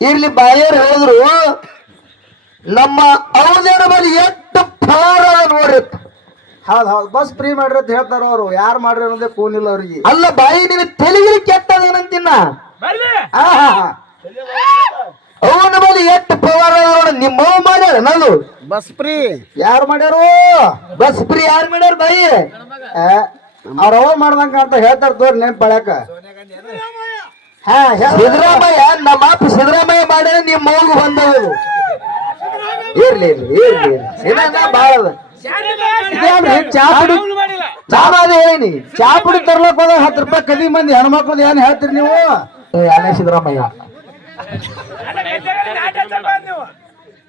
ಇರ್ಲಿ ಬಾಯರ್ ಹೇಳಿದ್ರು ನಮ್ಮ ಅವಧೇನ ಬಳಿ ಎಷ್ಟು ಫಾರ ನೋಡ್ರಿ. ಹೌದ್ ಹೌದ್ ಬಸ್ ಫ್ರೀ ಮಾಡ್ರಿ ಅಂತ ಹೇಳ್ತಾರ ಅವ್ರು. ಯಾರು ಮಾಡ್ರಿ ಅನ್ನೋದೇ ಕೂನಿಲ್ಲ ಅವ್ರಿಗೆ. ಅಲ್ಲ ಬಾಯಿ ನಿನ್ನ ತೆಲಿಗಿರಿ ಕೆಟ್ಟದೇನಂತಿನ್ನ ಅವನ ಬಳಿ ಎಷ್ಟು ಪವಾರ ನೋಡ. ನಿಮ್ಮ ಮಾಡ್ಯಾರ ನಾನು ಬಸ್ ಫ್ರೀ ಯಾರು ಮಾಡ್ಯಾರು? ಬಸ್ ಫ್ರೀ ಯಾರು ಮಾಡ್ಯಾರ ಬಾಯಿ? ಅವ್ರವ ಮಾಡ್ದಂಗ ಅಂತ ಹೇಳ್ತಾರ ತೋರಿ ನೆನ್ಪ್ ಪಳ್ಯಾಕ. ಸಿದ್ದರಾಮಯ್ಯ ನಮ್ಮ ಅಪ್ಪ ಸಿದ್ದರಾಮಯ್ಯ ಮಾಡ್ಯಾರ ನಿಮ್ಮ ಮಗು ಬಂದವು. ಇರ್ಲಿ ಇರ್ಲಿ ಇರ್ಲಿ ಇರ್ಲಿ ಬಾಳ ಅದ. ಹೇಳಿ ಚಾ ಪುಡಿ ತರ್ಲಕ್ ಹೋದ 10 ರೂಪಾಯಿ ಕದಿ ಮಂದಿ ಹೆಣ್ಮಕ್ಳದ್ ಏನ್ ಹೇಳ್ತೀರಿ ನೀವು? ಯಾನೇ ಸಿದ್ದರಾಮಯ್ಯ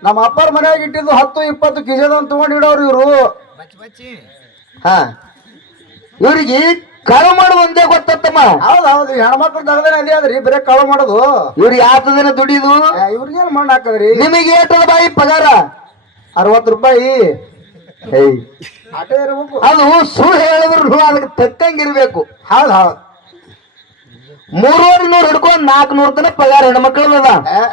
ನಮ್ಮ ಅಪ್ಪರ ಮನ್ಯಾಗ ಇಟ್ಟಿದ್ದು 10-20 ಕಿಸೆದನ್ ತಗೊಂಡ್ ಇಡೋರು ಇವ್ರು. ಹಾ ಇವ್ರಿಗೆ ಕಳು ಮಾಡೋದು ಒಂದೇ ಗೊತ್ತತ್ತಮ್ಮ. ಹೌದೌದು ಹೆಣ್ಮಕ್ಳು ತಗದೇನೆ ಅದೇ ಅದ್ರಿ ಬರೀ ಕಳು ಮಾಡೋದು. ಇವ್ರಿಗೆ ಯಾತದೇನ ದುಡಿದು ಇವ್ರಿಗೇನ್ ಮಣ್ಣು ಹಾಕದ್ರಿ? ನಿಮಗೆ ಏಟದ ಬಾಯಿ ಪಗಾರ? 60 ರೂಪಾಯಿ. ಅದೇ ಇರ್ಬೇಕು. ಅದು ಸುಳ್ಳು ಹೇಳಿದ್ರು ಅದಕ್ಕೆ ತಕ್ಕಂಗಿರ್ಬೇಕು. ಹೌದ್ ಹೌದ್ 300 ಹಿಡ್ಕೊಂಡ್ 400 ತನಕ ಪಗಾರ ಹೆಣ್ಮಕ್ಳದ.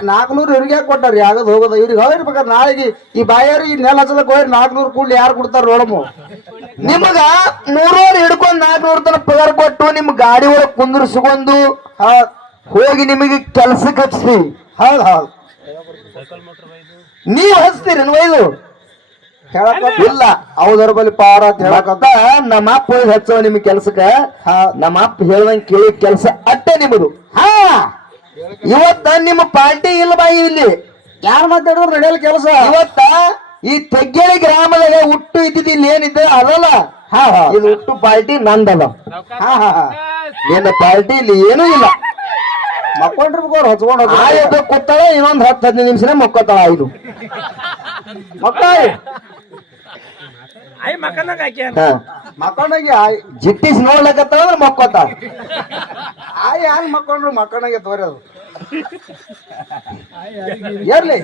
400 ಇವ್ರಿಗೆ ಕೊಟ್ಟಾರಿ ಆಗದ್ ಹೋಗೋದ. ಇವ್ರಿಗೆ ಹೋಗಿರ್ಬೇಕಾದ್ರೆ ನಾಳೆಗೆ ಈ ಬಾಯಾರು ಈ ನೆಲ ಹಚ್ಚಲಕ್ ಹೋಗಿ 400 ಕೂಡ್ಲಿ ಯಾರು ಕೊಡ್ತಾರ ನೋಡಮ್ಮ. ನಿಮಗ 300 ಹಿಡ್ಕೊಂಡ್ 400 ತನಕ ಪಗಾರ ಕೊಟ್ಟು ನಿಮ್ ಗಾಡಿ ಒಳಗ್ ಕುಂದ್ರಿಸ್ಕೊಂಡು ಹೋಗಿ ನಿಮಗೆ ಕೆಲ್ಸಕ್ಕೆ ಹಚ್ತಿ. ಹೌದ್ ಹೌದ್ ನೀವ್ ಹಚ್ತೀರಿ ಒಯ್ದು ಇಲ್ಲ ಹೌದರ ಬಳಿ ಪಾರ ಅಂತ ಹೇಳಕಂತ ನಮ್ಮ ಅಪ್ಪ ಹೋಗಿ ಹಚ್ಚವ ನಿಮ್ ಕೆಲ್ಸಕ್ಕ. ನಮ್ಮ ಅಪ್ಪ ಹೇಳ್ದಂಗ್ ಕೇಳಿ ಕೆಲ್ಸ ಅಟ್ಟೆ ನಿಮ್ಮದು. ಇವತ್ತ ನಿಮ್ಮ ಪಾರ್ಟಿ ಇಲ್ಲ ಬಾಯಿ ಇಲ್ಲಿ. ಯಾರು ಮಾತಾಡಿದ್ರು ನಡೆಯಲ್ಲ ಕೆಲಸ. ಇವತ್ತ ಈ ತೆಗ್ಗೇಳಿ ಗ್ರಾಮದಾಗ ಹುಟ್ಟು ಇದ್ದಿದ್ದು ಇಲ್ಲಿ ಏನಿದೆ ಅದಲ್ಲ. ಇದು ಹುಟ್ಟು ಪಾರ್ಟಿ ನಂದಲ್ಲ. ನಿನ್ನ ಪಾರ್ಟಿ ಇಲ್ಲಿ ಏನೂ ಇಲ್ಲ. ಮಕ್ಕೊಂಡ್ರಿ ಹಚ್ಕೊಂಡು ಆಯ್ತು ಕೂತಾಳ ಇನ್ನೊಂದ್ 10-15 ನಿಮಿಷನೇ ಮಕ್ಕೋತಾಳ. ಇದು ಮಕ್ಕಳಿಗೆ ಜಿಟ್ಟಿಸ್ ನೋಡ್ಲಕತ್ತಾಳ ಅಂದ್ರೆ ಮಕ್ಕೋತಾಳ. ಹ್ಯಾಂಗ್ ಮಕ್ಕೊಂಡ್ರು ಮಕ್ಕಳಿಗೆ ತೋರಿ ಅದು ಇರ್ಲಿ.